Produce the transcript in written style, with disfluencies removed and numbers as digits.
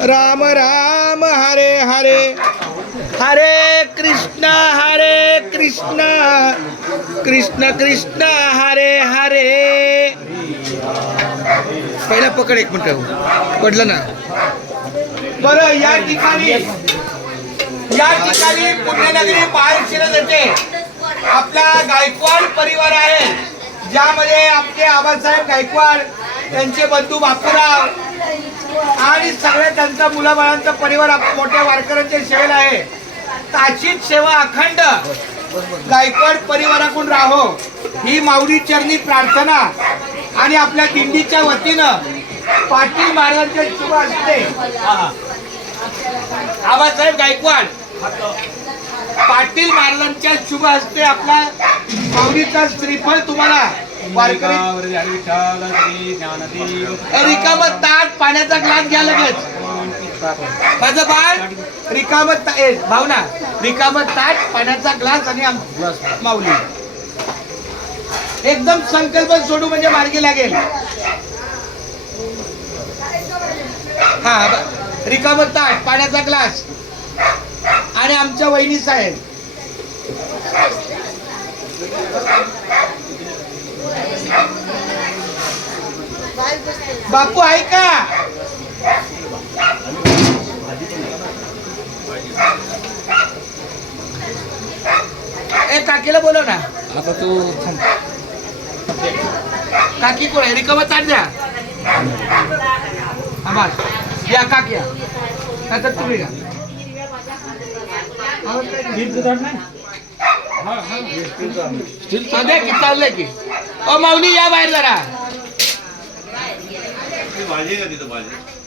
राम राम हरे हरे हरे कृष्ण कृष्ण कृष्ण हरे हरे. पहिला पकड, एक मिनिट पडलं ना. बरं, या ठिकाणी पुण्यनगरी बाहेर येते आपला गायकवाड परिवार आहे, ज्यामध्ये आपले आबासाहेब गायकवाड, त्यांचे बंधू बापूराव आणि सगळ्या त्यांचा मुलाबाळांचा परिवार मोठ्या वारकऱ्यांच्या सेवेला आहे. ताशीच सेवा अखंड गायकवाड परिवाराकडून राहो ही माऊली चरणी प्रार्थना आणि आपल्या दिंडीच्या वतीनं पाटील महाराजांच्या शुभ हस्ते आबासाहेब गायकवाड पाटील महाराजांच्या शुभ हस्ते आपला माऊलीचा श्रीफळ तुम्हाला वारकरी. रिकामं ताट, पाण्याचा ग्लास घ्या लगेच. माझं बाळ रिकामं भावना, रिकामं ताट, पाण्याचा ग्लास आणि माऊली. एकदम संकल्प सोडू म्हणजे मार्गी लागेल. हा, रिकामं ताट, पाण्याचा ग्लास आणि आमच्या वहिनी साहेब. बापू आहे का? काकीला बोलव ना. आता तू काकी कोण आहे? रिकामा ताट द्या. या काकी या, नाहीतर तुम्ही घ्या. की चाललंय की. ओ माऊली या बाहेर जरा. भाजी का तिथं भाजी